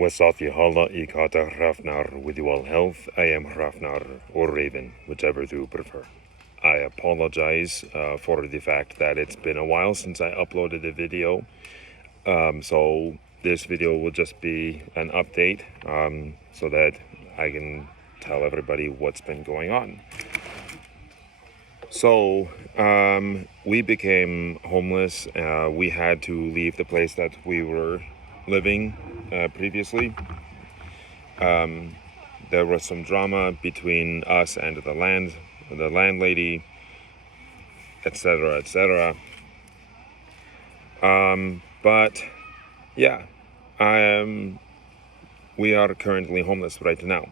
Wasathihala Ikata Hrafnar with you all health. I am Hrafnar or Raven, whichever you prefer. I apologize for the fact that it's been a while since I uploaded a video. So this video will just be an update so that I can tell everybody what's been going on. So we became homeless. We had to leave the place that we were living previously. There was some drama between us and the landlady, etc., etc. But yeah, we are currently homeless right now.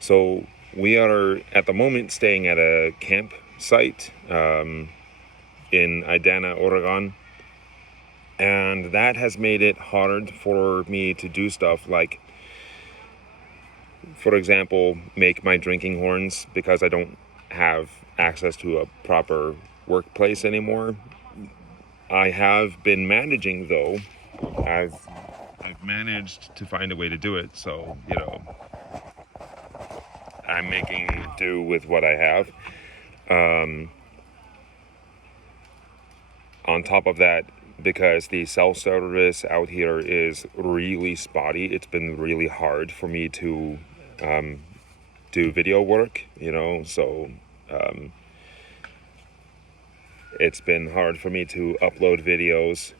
So we are at the moment staying at a campsite in Idana, Oregon. And that has made it hard for me to do stuff like, for example, make my drinking horns because I don't have access to a proper workplace anymore. I have been managing though. I've managed to find a way to do it, so I'm making do with what I have. On top of that, because the cell service out here is really spotty, it's been really hard for me to do video work, so it's been hard for me to upload videos,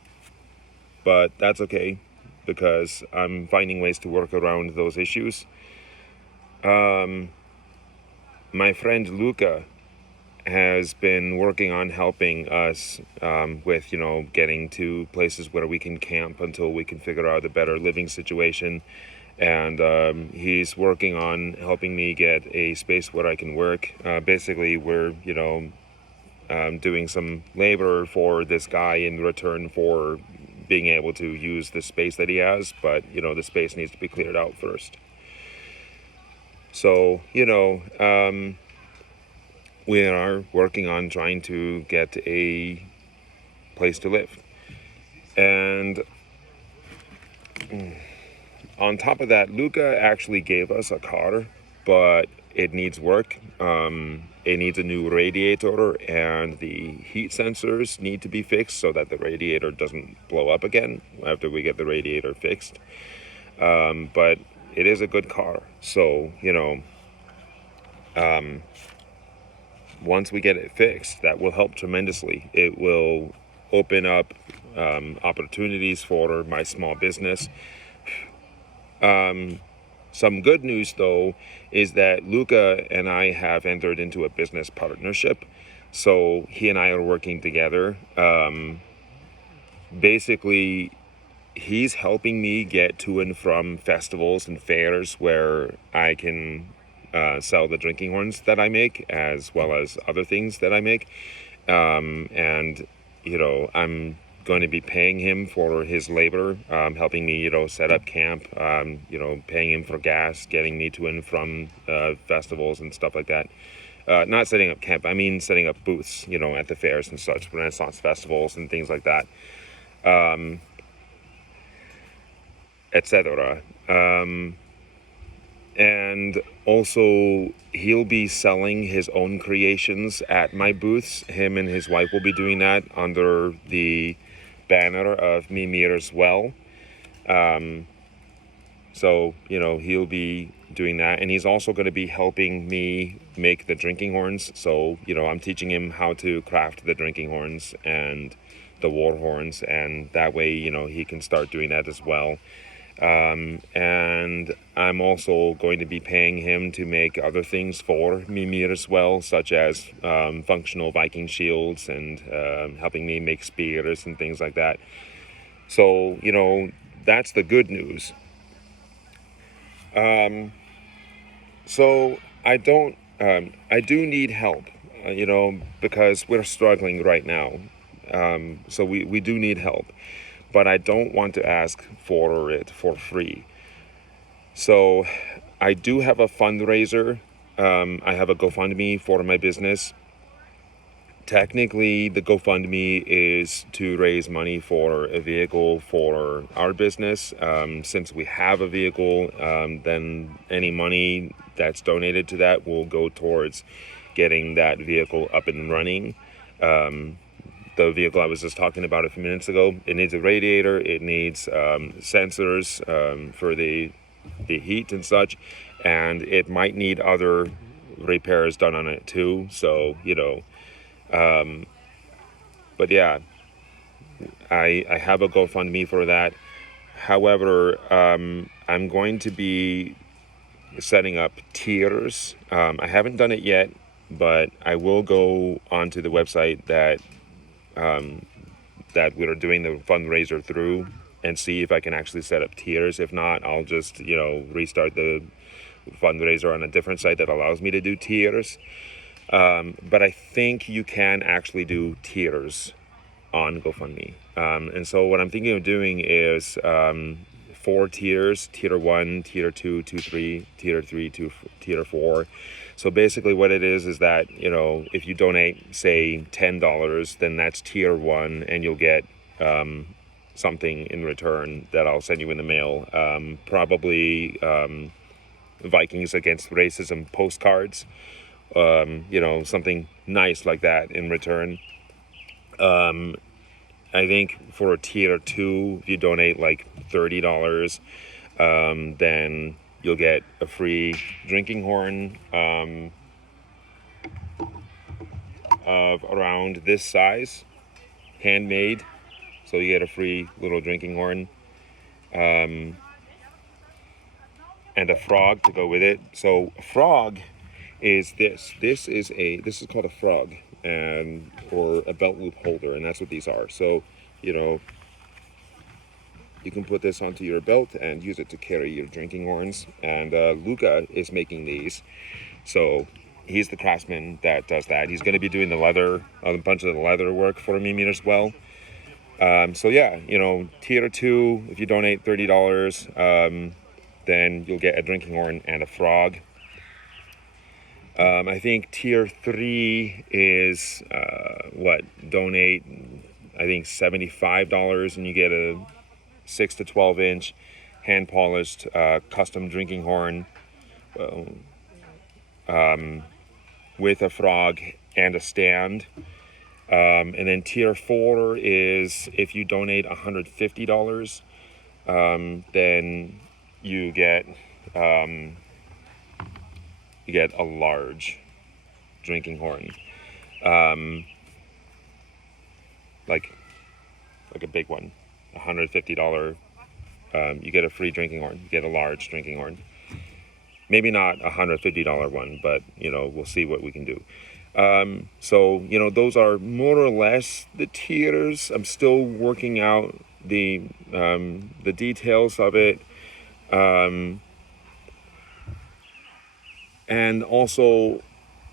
but that's okay because I'm finding ways to work around those issues. My friend Luca has been working on helping us with, getting to places where we can camp until we can figure out a better living situation. And he's working on helping me get a space where I can work. Basically, we're, doing some labor for this guy in return for being able to use the space that he has. But, the space needs to be cleared out first. So, we are working on trying to get a place to live. And on top of that, Luca actually gave us a car, but it needs work. It needs a new radiator, and the heat sensors need to be fixed so that the radiator doesn't blow up again after we get the radiator fixed. But it is a good car, so, once we get it fixed, that will help tremendously. It will open up opportunities for my small business. Some good news, though, is that Luca and I have entered into a business partnership. So he and I are working together. Basically, he's helping me get to and from festivals and fairs where I can sell the drinking horns that I make, as well as other things that I make. And, I'm going to be paying him for his labor, helping me, set up camp, paying him for gas, getting me to and from festivals and stuff like that. Not setting up camp, I mean setting up booths, at the fairs and such, Renaissance festivals and things like that, etc. And also, he'll be selling his own creations at my booths. Him and his wife will be doing that under the banner of Mimir as well. So, he'll be doing that. And he's also going to be helping me make the drinking horns. So, I'm teaching him how to craft the drinking horns and the war horns. And that way, he can start doing that as well. And I'm also going to be paying him to make other things for Mimir as well, such as functional Viking shields and helping me make spears and things like that. So, that's the good news. So I do need help, because we're struggling right now. So we do need help. But I don't want to ask for it for free. So I do have a fundraiser. I have a GoFundMe for my business. technically the GoFundMe is to raise money for a vehicle for our business. Since we have a vehicle, then any money that's donated to that will go towards getting that vehicle up and running. The vehicle I was just talking about a few minutes ago, it needs a radiator, it needs sensors for the heat and such, and it might need other repairs done on it too. So, but yeah, I have a GoFundMe for that. However, I'm going to be setting up tiers. I haven't done it yet, but I will go onto the website that we're doing the fundraiser through and see if I can actually set up tiers. If not, I'll just, restart the fundraiser on a different site that allows me to do tiers. But I think you can actually do tiers on GoFundMe. And so what I'm thinking of doing is 4 tiers: tier 1, tier 2, tier 3, tier 3, tier 4. So basically what it is that, if you donate, say, $10, then that's tier 1, and you'll get something in return that I'll send you in the mail. Probably Vikings Against Racism postcards, something nice like that in return. I think for a tier 2, if you donate like $30, then you'll get a free drinking horn of around this size, handmade. So you get a free little drinking horn, and a frog to go with it. So a frog is this. This is called a frog, or a belt loop holder, and that's what these are. So, you can put this onto your belt and use it to carry your drinking horns. And Luca is making these. So he's the craftsman that does that. He's going to be doing a bunch of the leather work for me as well. So yeah, tier 2, if you donate $30, then you'll get a drinking horn and a frog. I think tier 3 is donate, I think $75, and you get a 6 to 12 inch hand polished custom drinking horn with a frog and a stand. And then tier 4 is if you donate $150, then you get a large drinking horn, like a big one. $150, you get a free drinking horn. You get a large drinking horn. Maybe not a $150 one, but we'll see what we can do. So those are more or less the tiers. I'm still working out the details of it. And also,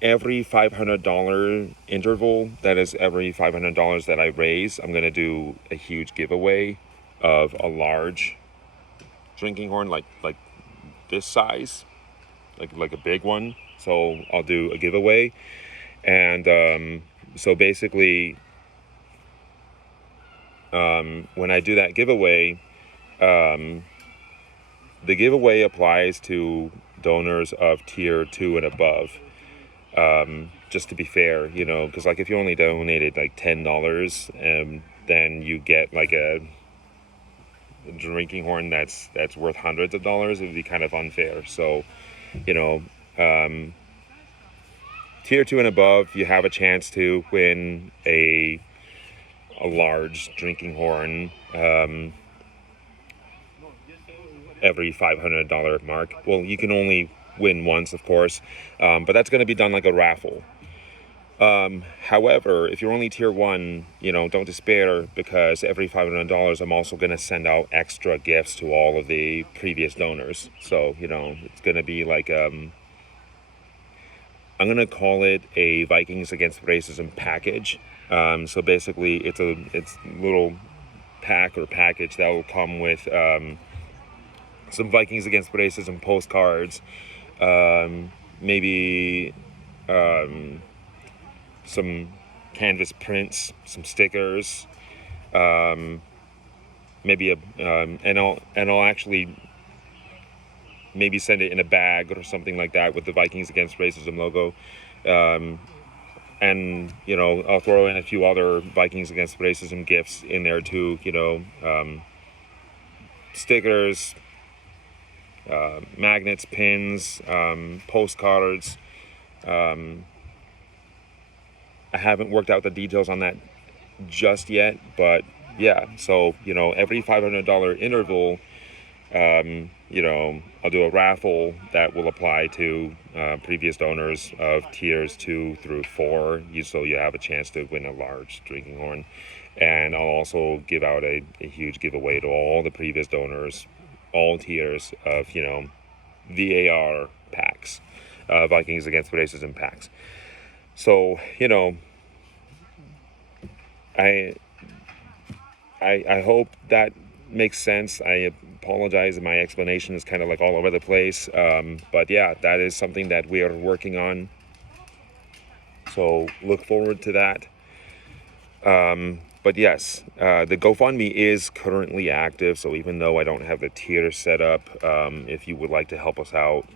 every $500 interval, that is every $500 that I raise, I'm going to do a huge giveaway of a large drinking horn, like this size, like a big one. So I'll do a giveaway. And so basically, when I do that giveaway, the giveaway applies to donors of tier 2 and above. Just to be fair, because if you only donated like $10, then you get like a drinking horn that's worth hundreds of dollars. It would be kind of unfair. So, tier 2 and above, you have a chance to win a large drinking horn every $500 mark. Well, you can only win once, of course, but that's going to be done like a raffle. However, if you're only tier 1, don't despair, because every $500 I'm also going to send out extra gifts to all of the previous donors. So, it's going to be like I'm going to call it a Vikings Against Racism package. So basically, it's a little pack or package that will come with some Vikings Against Racism postcards, maybe some canvas prints, some stickers, maybe and I'll actually maybe send it in a bag or something like that with the Vikings Against Racism logo. And I'll throw in a few other Vikings Against Racism gifts in there too. Stickers, magnets, pins, postcards. I haven't worked out the details on that just yet, but yeah. So every $500 interval, I'll do a raffle that will apply to previous donors of tiers 2 through 4. So you have a chance to win a large drinking horn. And I'll also give out a huge giveaway to all the previous donors, all tiers of, VAR packs, Vikings Against Racism packs. So, I hope that makes sense. I apologize, my explanation is kind of like all over the place, but yeah, that is something that we are working on, so look forward to that. But yes, the GoFundMe is currently active, so even though I don't have the tier set up, if you would like to help us out,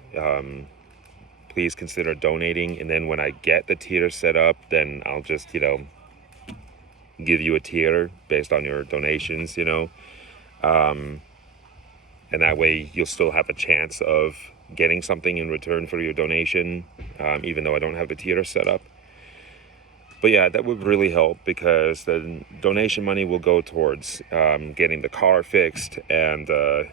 please consider donating, and then when I get the tier set up, then I'll just give you a tier based on your donations, and that way you'll still have a chance of getting something in return for your donation, even though I don't have the tier set up. But yeah, that would really help, because the donation money will go towards getting the car fixed, and the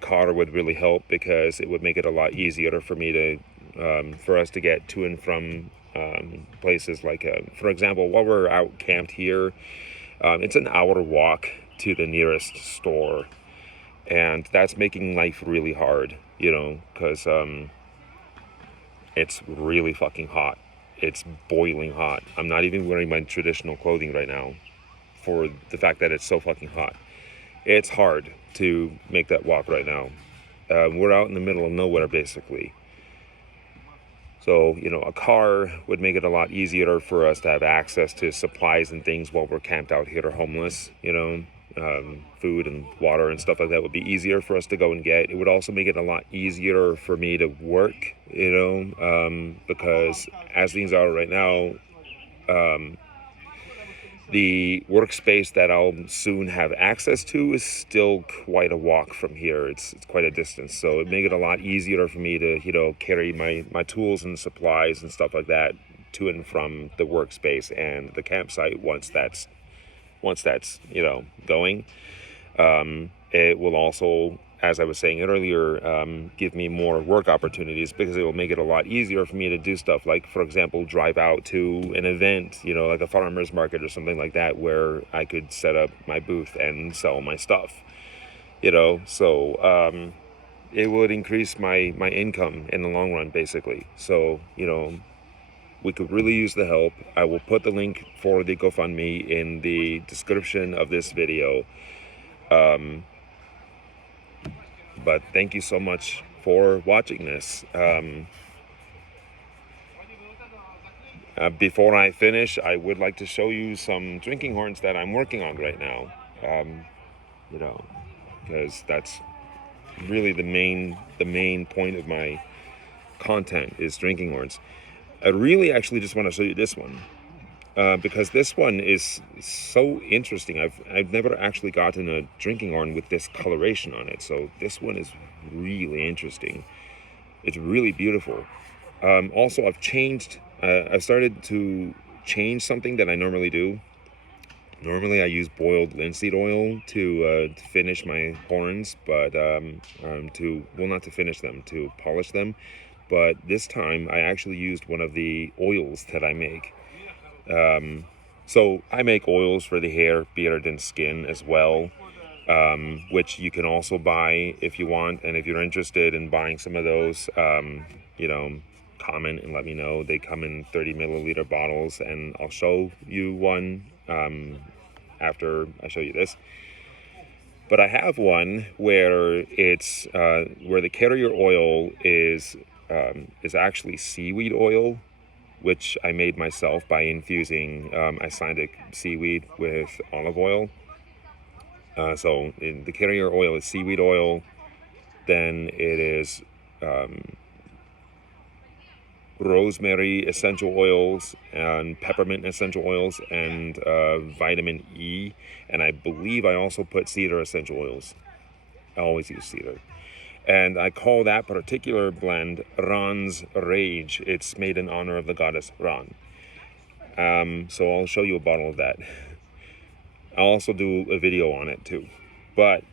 car would really help, because it would make it a lot easier for me to for us to get to and from places like, for example, while we're out camped here, it's an hour walk to the nearest store, and that's making life really hard, because it's really fucking hot. It's boiling hot. I'm not even wearing my traditional clothing right now for the fact that it's so fucking hot. It's hard to make that walk right now. We're out in the middle of nowhere, basically. So, a car would make it a lot easier for us to have access to supplies and things while we're camped out here homeless, food and water and stuff like that would be easier for us to go and get. It would also make it a lot easier for me to work, because as things are right now, the workspace that I'll soon have access to is still quite a walk from here. It's quite a distance, so it'd make it a lot easier for me to carry my tools and supplies and stuff like that to and from the workspace and the campsite once that's going. It will also, as I was saying earlier, give me more work opportunities, because it will make it a lot easier for me to do stuff like, for example, drive out to an event, like a farmer's market or something like that, where I could set up my booth and sell my stuff, so it would increase my income in the long run, basically. So, we could really use the help. I will put the link for the GoFundMe in the description of this video. But thank you so much for watching this. Before I finish, I would like to show you some drinking horns that I'm working on right now. Because that's really the main point of my content is drinking horns. I really actually just want to show you this one, because this one is so interesting. I've never actually gotten a drinking horn with this coloration on it, so this one is really interesting. It's really beautiful. Also, I've started to change something that I normally do. Normally, I use boiled linseed oil to finish my horns, but not to finish them, to polish them. But this time, I actually used one of the oils that I make. So I make oils for the hair, beard, and skin as well, which you can also buy if you want. And if you're interested in buying some of those, comment and let me know. They come in 30 milliliter bottles, and I'll show you one after I show you this. But I have one where it's where the carrier oil is actually seaweed oil, which I made myself by infusing Icelandic seaweed with olive oil. So the carrier oil is seaweed oil, then it is rosemary essential oils and peppermint essential oils and vitamin E, and I believe I also put cedar essential oils. I always use cedar. And I call that particular blend Ran's Rage. It's made in honor of the goddess Ran. So I'll show you a bottle of that. I'll also do a video on it too. But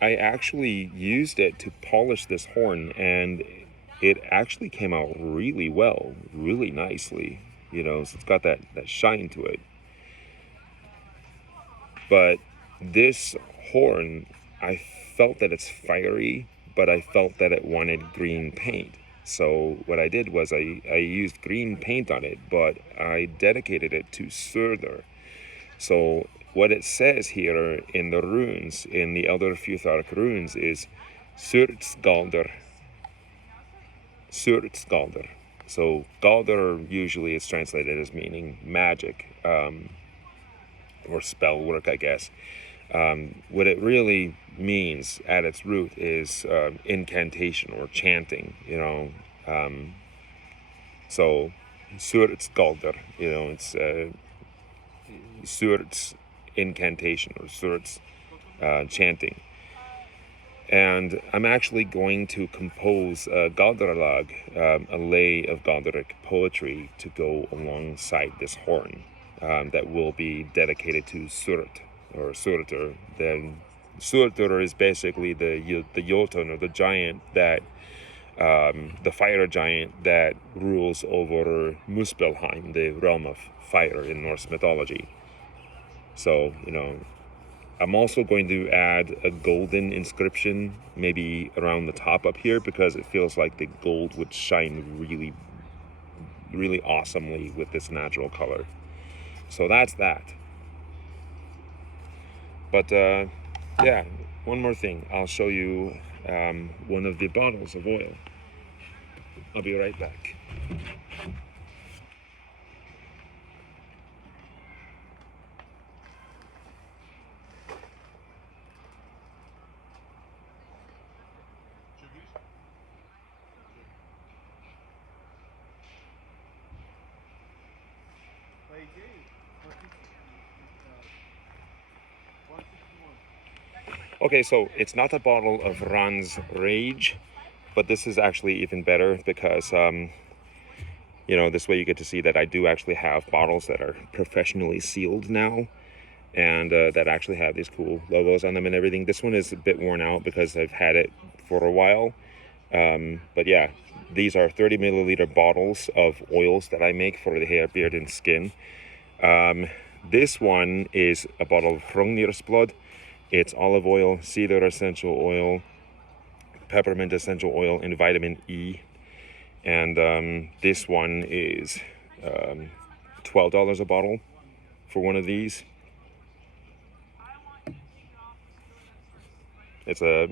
I actually used it to polish this horn, and it actually came out really well, really nicely. You know, so it's got that shine to it. But this horn, I felt that it's fiery, but I felt that it wanted green paint. So what I did was I used green paint on it, but I dedicated it to Surtur. So what it says here in the runes, in the Elder Futhark runes, is Surtsgaldur. Surtsgaldur. So Galdur usually is translated as meaning magic, or spell work, I guess. What it really means at its root is incantation or chanting, you know. So Surtsgaldur, you know, it's Surt's incantation or Surt's chanting. And I'm actually going to compose a Galdralag, a lay of Galdric poetry to go alongside this horn that will be dedicated to Surt or Surtur. Then Surtur is basically the Jotun or the giant that the fire giant that rules over Muspelheim, the realm of fire in Norse mythology. So, you know, I'm also going to add a golden inscription maybe around the top up here, because it feels like the gold would shine really, really awesomely with this natural color. So that's that. But yeah, one more thing. I'll show you one of the bottles of oil. I'll be right back. Okay, so it's not a bottle of Ran's Rage, but this is actually even better because, you know, this way you get to see that I do actually have bottles that are professionally sealed now, and that actually have these cool logos on them and everything. This one is a bit worn out because I've had it for a while. But yeah, these are 30 milliliter bottles of oils that I make for the hair, beard, and skin. This one is a bottle of Hrungnir's It's olive oil, cedar essential oil, peppermint essential oil, and vitamin E. And this one is $12 a bottle for one of these. It's a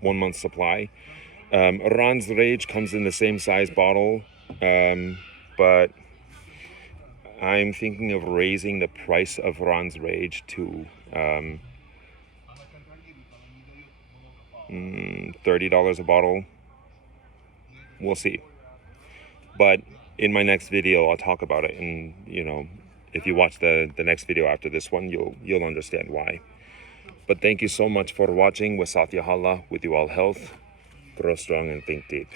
1 month supply. Ran's Rage comes in the same size bottle, but I'm thinking of raising the price of Ran's Rage to $30 a bottle. We'll see. But in my next video, I'll talk about it, and you know, if you watch the next video after this one, you'll understand why. But thank you so much for watching. With Satya Halla, with you all health, grow strong, and think deep.